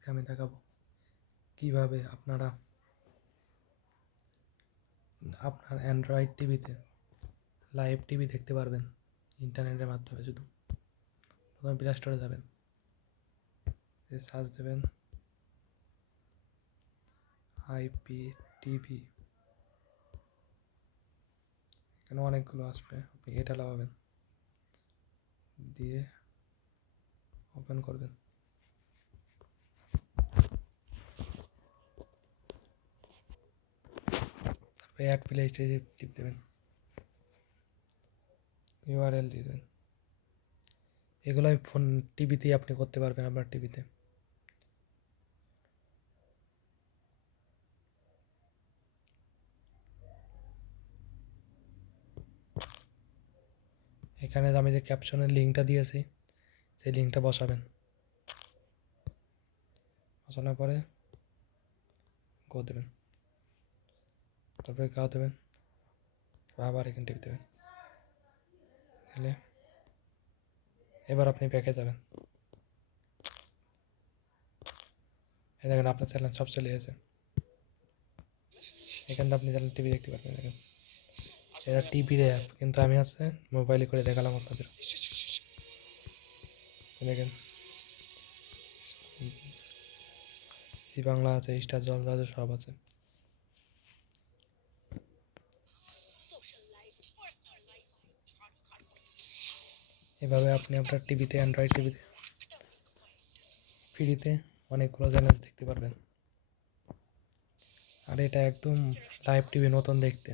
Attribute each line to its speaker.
Speaker 1: আজকে আমি দেখাবো। কীভাবে আপনারা আপনার অ্যান্ড্রয়েড টিভিতে লাইভ টিভি দেখতে পারবেন, ইন্টারনেটের মাধ্যমে শুধু। প্রথমে প্লে স্টোরে যাবেন। সার্চ দেবেন আইপি টিভি এখানে অনেকগুলো আসবে, আপনি এটা লাগাবেন। দিয়ে ওপেন করবেন। তারপরে অ্যাড প্লে স্টেজে টিপ দেবেন। ইউআরএল দিয়ে দেবেন। এগুলো আমি ফোন, টিভিতেই আপনি করতে পারবেন আপনার টিভিতে। এখানে আমি যে ক্যাপশনের লিঙ্কটা দিয়েছি, সেই লিঙ্কটা বসাবেন। বসানোর পরে গো দেবেন। তারপরে গাও দেবেন আবার এখানে টিপ দেবেন। তাহলে এবার আপনি ব্যাকে যাবেন। দেখেন আপনার চ্যানেল সব চলে এসেছে এখানে আপনি চ্যানেল টিভি দেখতে পারবেন, দেখেন। এটা টিভির অ্যাপ কিন্তু আমি আছে মোবাইলে করে দেখালাম আপনাদের। দেখেন। জি বাংলা আছে স্টার জল আছে সব আছে। এভাবে আপনি আপনার টিভিতে অ্যান্ড্রয়েড টিভিতে, ফ্রিতে অনেকগুলো চ্যানেল দেখতে পারবেন। আর এটা একদম লাইভ টিভির মতন দেখতে।